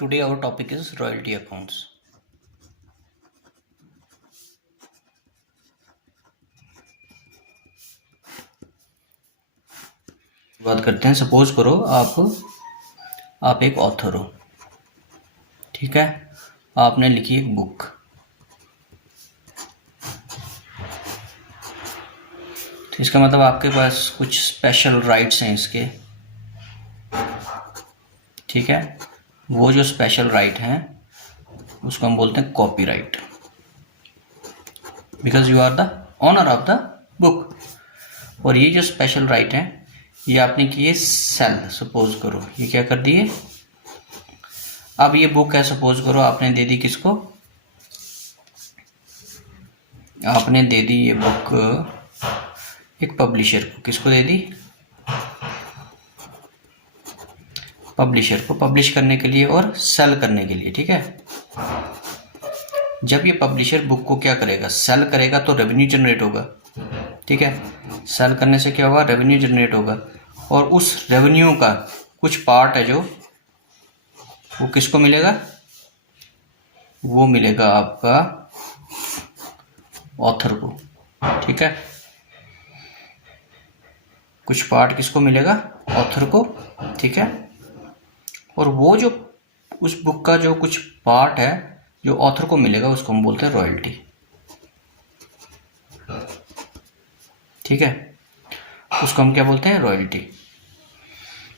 Today our topic is royalty accounts. बात करते हैं। सपोज करो आप एक ऑथर हो, ठीक है। आपने लिखी एक बुक, तो इसका मतलब आपके पास कुछ स्पेशल राइट्स हैं इसके, ठीक है। वो जो स्पेशल राइट हैं उसको हम बोलते हैं copyright, because you are the owner of the book. और ये जो स्पेशल राइट हैं ये आपने किए सेल। सपोज करो ये क्या कर दिए, अब ये बुक है, सपोज करो आपने दे दी किसको, आपने दे दी ये बुक एक पब्लिशर को। किसको दे दी? पब्लिशर को, पब्लिश करने के लिए और सेल करने के लिए, ठीक है। जब ये पब्लिशर बुक को क्या करेगा, सेल करेगा, तो रेवेन्यू जनरेट होगा, ठीक है। सेल करने से क्या होगा, रेवेन्यू जनरेट होगा। और उस रेवेन्यू का कुछ पार्ट है जो वो किसको मिलेगा, वो मिलेगा आपका ऑथर को, ठीक है। कुछ पार्ट किसको मिलेगा, ऑथर को, ठीक है। और वो जो उस बुक का जो कुछ पार्ट है जो ऑथर को मिलेगा उसको हम बोलते हैं रॉयल्टी, ठीक है। उसको हम क्या बोलते हैं, रॉयल्टी।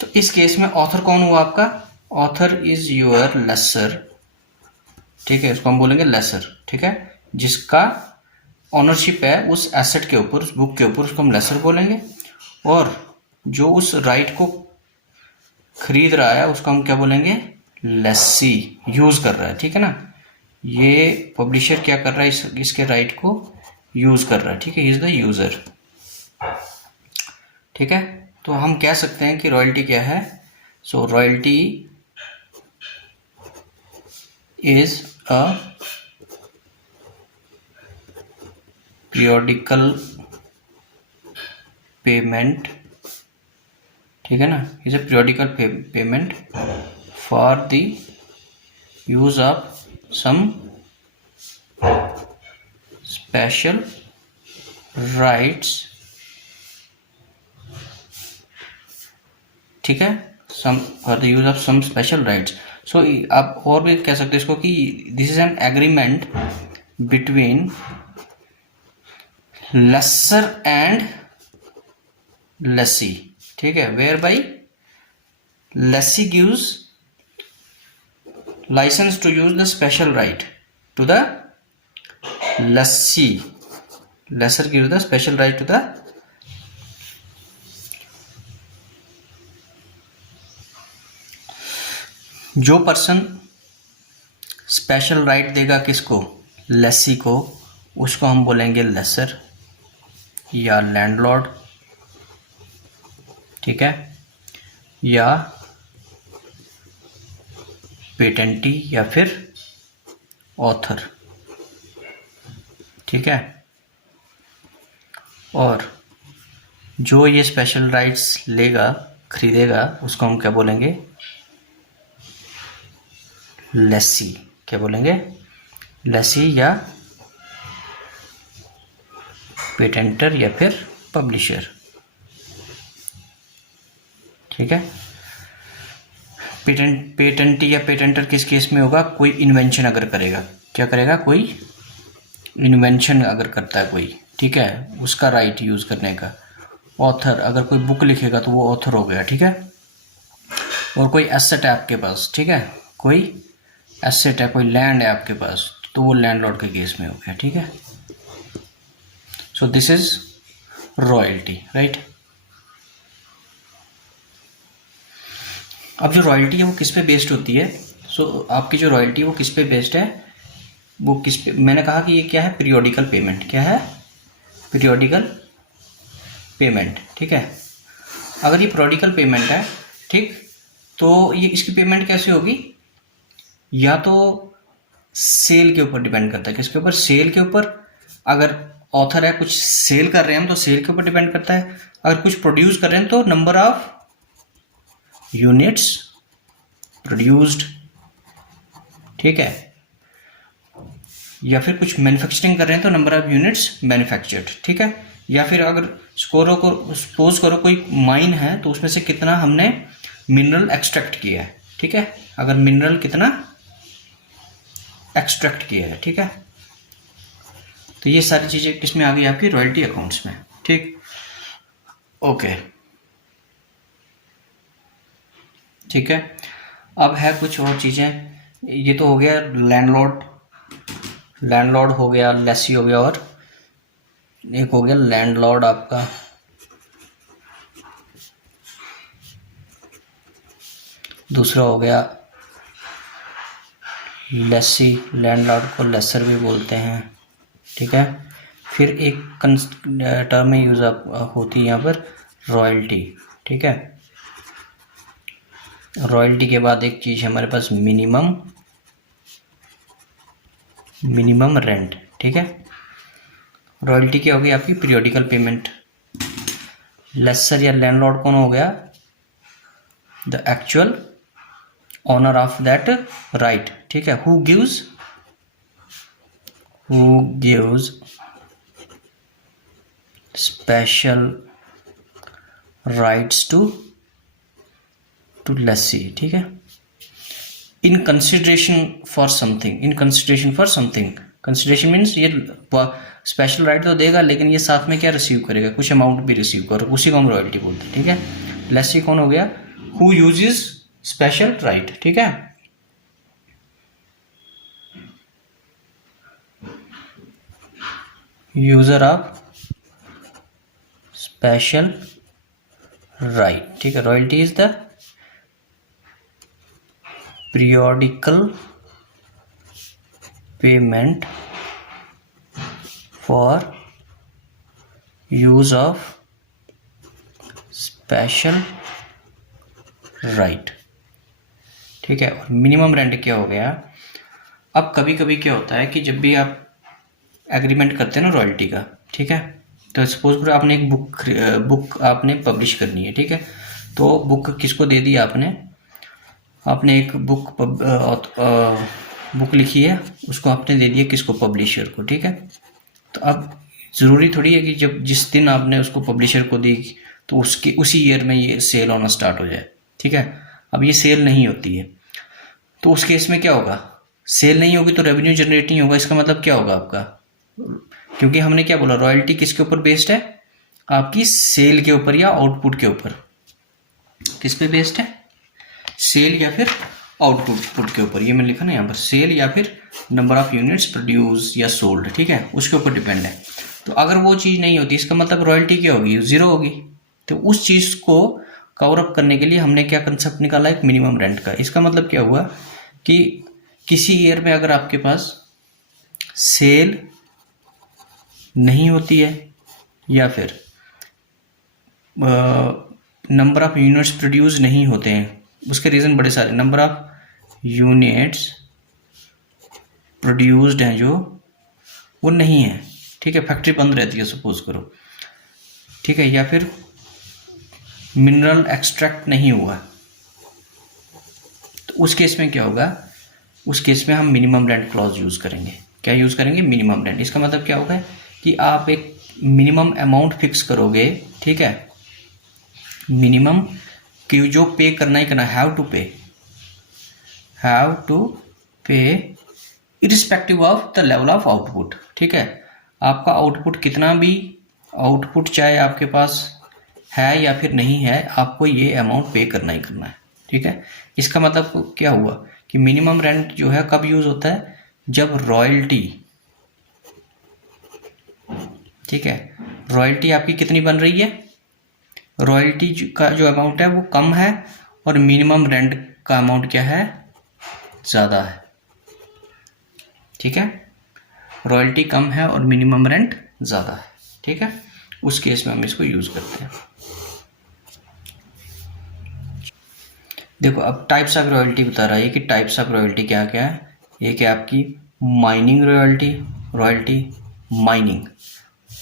तो इस केस में ऑथर कौन हुआ आपका, ऑथर इज योर लेसर, ठीक है। उसको हम बोलेंगे लेसर, ठीक है। जिसका ऑनरशिप है उस एसेट के ऊपर, उस बुक के ऊपर, उसको हम लेसर बोलेंगे। और जो उस राइट को खरीद रहा है उसको हम क्या बोलेंगे, लेसी, यूज कर रहा है, ठीक है ना। ये पब्लिशर क्या कर रहा है, इसके राइट को यूज कर रहा है, ठीक है। इज द यूजर, ठीक है। तो हम कह सकते हैं कि रॉयल्टी क्या है। So royalty is a periodical payment, ठीक है ना। Is a periodical payment for the use of some special rights, ठीक है। Some for the use of some special rights. So आप और भी कह सकते हैं इसको कि this is an agreement between lessor and lessee, ठीक है। Whereby lessee gives licence to use the special right to the lessee, lessor gives the special right to the, जो पर्सन स्पेशल राइट देगा किसको, लेसी को, उसको हम बोलेंगे laser या लैंडलॉर्ड, ठीक है। या पेटेंटी या फिर ऑथर, ठीक है। और जो ये स्पेशल राइट्स लेगा, खरीदेगा, उसको हम क्या बोलेंगे, लेसी। क्या बोलेंगे, लेसी या पेटेंटर या फिर पब्लिशर, ठीक है। पेटेंटी या पेटेंटर किस केस में होगा, कोई इन्वेंशन अगर करेगा, क्या करेगा, कोई इन्वेंशन अगर करता है कोई, ठीक है, उसका राइट यूज करने का। ऑथर अगर कोई बुक लिखेगा तो वो ऑथर हो गया, ठीक है। और कोई एसेट है आपके पास, ठीक है, कोई एसेट है, कोई लैंड है आपके पास, तो वो लैंडलॉर्ड के केस में हो गया, ठीक है। So this is royalty, right. अब जो रॉयल्टी है वो किस पे बेस्ड होती है, सो आपकी जो रॉयल्टी है वो किस पे बेस्ड है, वो किस पे, मैंने कहा कि ये क्या है, पीरियोडिकल पेमेंट। क्या है, पीरियोडिकल पेमेंट, ठीक है। अगर ये पीरियोडिकल पेमेंट है, ठीक, तो ये इसकी पेमेंट कैसे होगी, या तो सेल के ऊपर डिपेंड करता है। किसके ऊपर, सेल के ऊपर। अगर ऑथर है, कुछ सेल कर रहे हैं हम, तो सेल के ऊपर डिपेंड करता है। अगर कुछ प्रोड्यूस कर रहे हैं तो नंबर ऑफ यूनिट्स प्रोड्यूस्ड, ठीक है, या फिर कुछ मैन्युफैक्चरिंग कर रहे हैं तो नंबर ऑफ यूनिट्स मैन्युफैक्चर्ड, ठीक है। या फिर अगर सपोज करो कोई माइन है तो उसमें से कितना हमने मिनरल एक्सट्रैक्ट किया है, ठीक है, अगर मिनरल कितना एक्सट्रैक्ट किया है, ठीक है। तो ये सारी चीज़ें किसमें आ गई आपकी रॉयल्टी अकाउंट्स में, ठीक, ओके, ठीक है। अब है कुछ और चीज़ें, ये तो हो गया लैंडलॉर्ड हो गया, लेसी हो गया, और एक हो गया लैंडलॉर्ड आपका, दूसरा हो गया लेसी, लैंडलॉर्ड को लेसर भी बोलते हैं, ठीक है। फिर एक टर्म में यूज होती है यहाँ पर रॉयल्टी, ठीक है। रॉयल्टी के बाद एक चीज़ हमारे पास मिनिमम रेंट, ठीक है। रॉयल्टी क्या होगी आपकी पीरियोडिकल पेमेंट। लेसर या लैंडलॉर्ड कौन हो गया, the actual owner of that right, ठीक है। Who gives special rights to lessee, ठीक है, in consideration for something, consideration means ये स्पेशल राइट तो देगा लेकिन ये साथ में क्या रिसीव करेगा, कुछ अमाउंट भी रिसीव करेगा, उसी को हम रॉयल्टी बोलते हैं, ठीक है। लेसी कौन हो गया, हु यूजेस स्पेशल राइट, ठीक है। यूजर ऑफ स्पेशल राइट, ठीक है। Royalty is the periodical payment for use of special right, ठीक है। और मिनिमम रेंट क्या हो गया, अब कभी कभी क्या होता है कि जब भी आप एग्रीमेंट करते हैं ना रॉयल्टी का, ठीक है, तो सपोज करो आपने एक बुक आपने पब्लिश करनी है, ठीक है। तो बुक किसको दे दी आपने एक बुक लिखी है, उसको आपने दे दिया किसको, पब्लिशर को, ठीक है। तो अब ज़रूरी थोड़ी है कि जब जिस दिन आपने उसको पब्लिशर को दी तो उसी ईयर में ये सेल होना स्टार्ट हो जाए, ठीक है। अब ये सेल नहीं होती है तो उस केस में क्या होगा, सेल नहीं होगी तो रेवेन्यू जनरेट नहीं होगा। इसका मतलब क्या होगा आपका, क्योंकि हमने क्या बोला, रॉयल्टी किसके ऊपर बेस्ड है, आपकी सेल के ऊपर या आउटपुट के ऊपर, किस पे बेस्ड है, सेल या फिर आउटपुट के ऊपर। ये मैंने लिखा ना यहाँ पर, सेल या फिर नंबर ऑफ यूनिट्स प्रोड्यूस या सोल्ड, ठीक है, उसके ऊपर डिपेंड है। तो अगर वो चीज़ नहीं होती इसका मतलब रॉयल्टी क्या होगी, जीरो होगी। तो उस चीज़ को कवर अप करने के लिए हमने क्या कंसेप्ट निकाला, एक मिनिमम रेंट का। इसका मतलब क्या हुआ कि किसी ईयर में अगर आपके पास सेल नहीं होती है या फिर नंबर ऑफ यूनिट्स प्रोड्यूस नहीं होते हैं, उसके रीज़न बड़े सारे, नंबर ऑफ यूनिट्स प्रोड्यूस्ड हैं जो वो नहीं है, ठीक है, फैक्ट्री बंद रहती है सपोज करो, ठीक है, या फिर मिनरल एक्सट्रैक्ट नहीं हुआ, तो उस केस में क्या होगा, उस केस में हम मिनिमम रेंट क्लॉज यूज़ करेंगे। क्या यूज़ करेंगे, मिनिमम रेंट। इसका मतलब क्या होगा कि आप एक मिनिमम अमाउंट फिक्स करोगे, ठीक है, मिनिमम कि जो पे करना ही करना, हैव टू पे irrespective of the level of output, ठीक है। आपका आउटपुट कितना भी, आउटपुट चाहे आपके पास है या फिर नहीं है, आपको ये अमाउंट पे करना ही करना है, ठीक है। इसका मतलब क्या हुआ कि मिनिमम रेंट जो है कब यूज होता है, जब रॉयल्टी, ठीक है, रॉयल्टी आपकी कितनी बन रही है, रॉयल्टी का जो अमाउंट है वो कम है और मिनिमम रेंट का अमाउंट क्या है, ज़्यादा है, ठीक है। रॉयल्टी कम है और मिनिमम रेंट ज़्यादा है, ठीक है, उस केस में हम इसको यूज़ करते हैं। देखो अब टाइप्स ऑफ रॉयल्टी बता रहा है कि टाइप्स ऑफ रॉयल्टी क्या क्या है। एक है आपकी माइनिंग रॉयल्टी माइनिंग,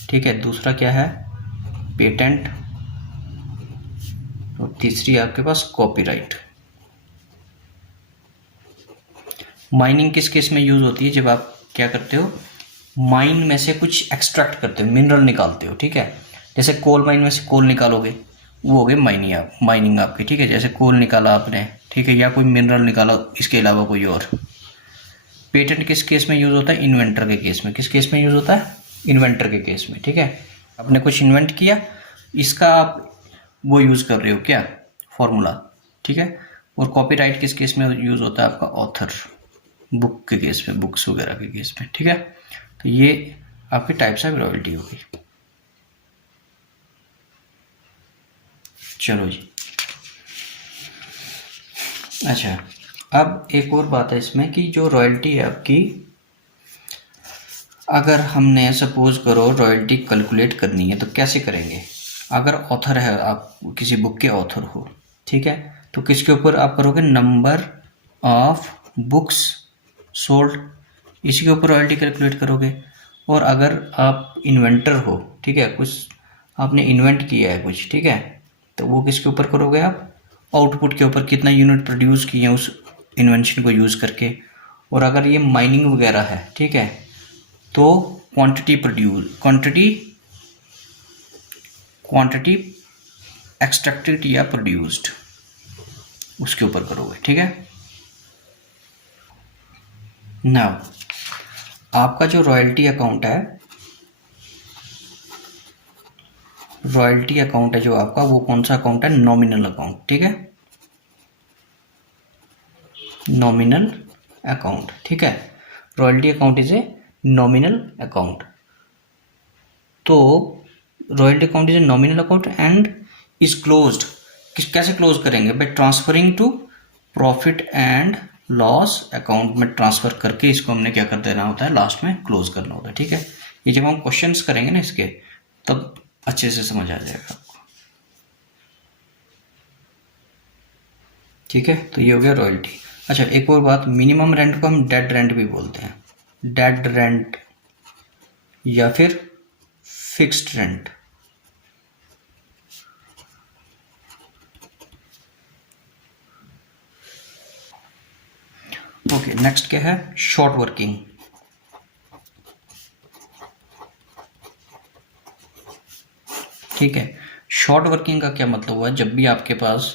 ठीक है। दूसरा क्या है, पेटेंट, और तीसरी आपके पास कॉपीराइट। माइनिंग किस केस में यूज़ होती है? जब आप क्या करते हो, माइन में से कुछ एक्सट्रैक्ट करते हो, मिनरल निकालते हो, ठीक है। जैसे कोल माइन में से कोल निकालोगे, वो हो गई माइनिंग आपकी, ठीक है। जैसे कोल निकाला आपने, ठीक है, या कोई मिनरल निकाला इसके अलावा कोई और। पेटेंट किस केस में यूज़ होता है? इन्वेंटर के केस में। किस केस में यूज़ होता है? इन्वेंटर के केस में, ठीक है। आपने कुछ इन्वेंट किया, इसका आप वो यूज़ कर रहे हो क्या, फॉर्मूला, ठीक है। और कॉपीराइट किस केस में यूज़ होता है? आपका ऑथर, बुक के केस में, बुक्स वगैरह के केस में, ठीक है। तो ये आपकी टाइप्स ऑफ रॉयल्टी होगी। चलो जी, अच्छा, अब एक और बात है इसमें कि जो रॉयल्टी है आपकी, अगर हमने सपोज करो रॉयल्टी कैलकुलेट करनी है तो कैसे करेंगे? अगर ऑथर है, आप किसी बुक के ऑथर हो, ठीक है, तो किसके ऊपर आप करोगे? नंबर ऑफ बुक्स सोल्ड, इसी के ऊपर रॉयल्टी कैलकुलेट करोगे। और अगर आप इन्वेंटर हो, ठीक है, कुछ आपने इन्वेंट किया है कुछ, ठीक है, तो वो किसके ऊपर करोगे आप? आउटपुट के ऊपर, कितना यूनिट प्रोड्यूस किए हैं उस इन्वेंशन को यूज़ करके। और अगर ये माइनिंग वगैरह है, ठीक है, तो क्वांटिटी एक्सट्रैक्टेड या प्रोड्यूस्ड, उसके ऊपर करोगे, ठीक है। नाउ आपका जो रॉयल्टी अकाउंट है जो आपका, वो कौन सा अकाउंट है? नॉमिनल अकाउंट, ठीक है, नॉमिनल अकाउंट, ठीक है। Royalty account is a nominal account. तो royalty account is a nominal account and is closed. कैसे क्लोज करेंगे? By transferring to profit and loss account में ट्रांसफर करके इसको हमने क्या कर देना होता है? लास्ट में क्लोज करना होता है, ठीक है। ये जब हम क्वेश्चंस करेंगे ना इसके, तब अच्छे से समझ आ जाएगा आपको, ठीक है। तो ये हो गया रॉयल्टी। अच्छा, एक और बात, मिनिमम रेंट को हम डेड रेंट भी बोलते हैं, डेड रेंट या फिर फिक्स्ड रेंट। ओके, नेक्स्ट क्या है? Short working. ठीक है, शॉर्ट वर्किंग का क्या मतलब हुआ? जब भी आपके पास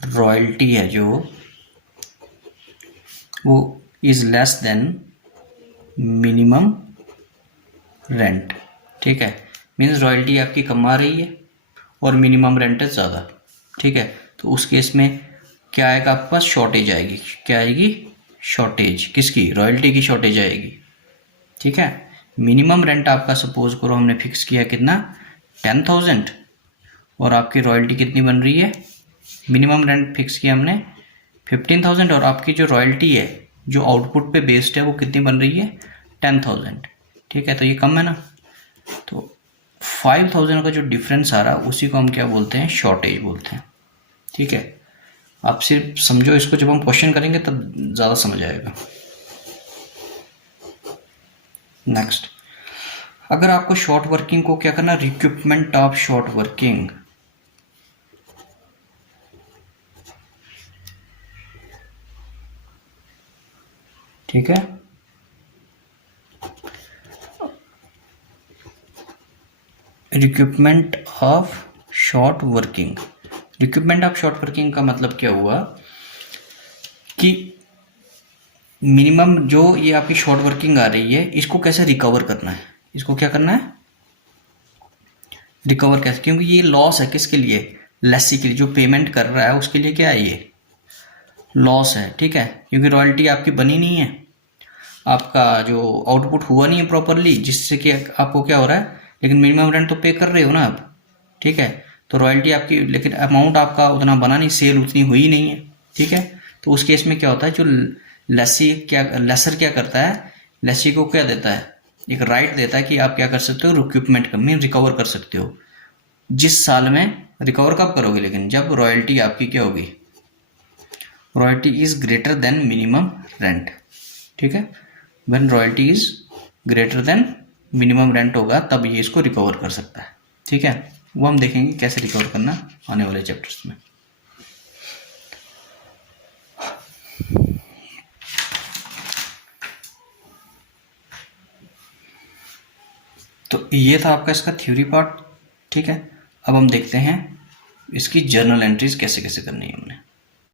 रॉयल्टी है जो, वो is less than minimum rent, ठीक है। मीन्स रॉयल्टी आपकी कम आ रही है और मिनिमम रेंट है ज़्यादा, ठीक है। तो उस केस में क्या आएगा? आपके पास शॉर्टेज आएगी। क्या आएगी? शॉर्टेज। किसकी? रॉयल्टी की शॉर्टेज आएगी, ठीक है। मिनिमम रेंट आपका सपोज करो हमने फिक्स किया कितना? 10,000, और आपकी रॉयल्टी कितनी बन रही है? मिनिमम रेंट फिक्स किया हमने 15,000, और आपकी जो रॉयल्टी है जो आउटपुट पे बेस्ड है वो कितनी बन रही है? 10,000, ठीक है। तो ये कम है ना, तो 5,000 का जो डिफरेंस आ रहा है उसी को हम क्या बोलते हैं? शॉर्टेज बोलते हैं, ठीक है। आप सिर्फ समझो इसको, जब हम क्वेश्चन करेंगे तब ज़्यादा समझ आएगा। नेक्स्ट, अगर आपको शॉर्ट वर्किंग को क्या करना? रिक्रूटमेंट ऑफ शॉर्ट वर्किंग, ठीक है। Recruitment of short working, recruitment of short working का मतलब क्या हुआ कि मिनिमम जो ये आपकी शॉर्ट वर्किंग आ रही है, इसको कैसे रिकवर करना है? इसको क्या करना है? रिकवर कैसे? क्योंकि ये लॉस है किसके लिए? लेसी के लिए, जो पेमेंट कर रहा है उसके लिए क्या है? ये लॉस है, ठीक है। क्योंकि रॉयल्टी आपकी बनी नहीं है, आपका जो आउटपुट हुआ नहीं है प्रॉपरली, जिससे कि आपको क्या हो रहा है? लेकिन मिनिमम रेंट तो पे कर रहे हो ना आप, ठीक है। तो रॉयल्टी आपकी, लेकिन अमाउंट आपका उतना बना नहीं, सेल उतनी हुई नहीं है, ठीक है। तो उस केस में क्या होता है? जो लेसर क्या करता है? लेसी को क्या देता है? एक राइट देता है कि आप क्या कर सकते हो? रिक्रूटमेंट का मीन रिकवर कर सकते हो। जिस साल में रिकवर कब करोगे? लेकिन जब रॉयल्टी आपकी क्या होगी? Royalty is greater than minimum rent, ठीक है। When royalty is greater than minimum rent होगा तब ये इसको रिकवर कर सकता है, ठीक है। वो हम देखेंगे कैसे रिकवर करना आने वाले चैप्टर्स में। तो ये था आपका इसका थ्योरी पार्ट। ठीक है, अब हम देखते हैं इसकी जर्नल एंट्रीज कैसे कैसे करनी है हमने।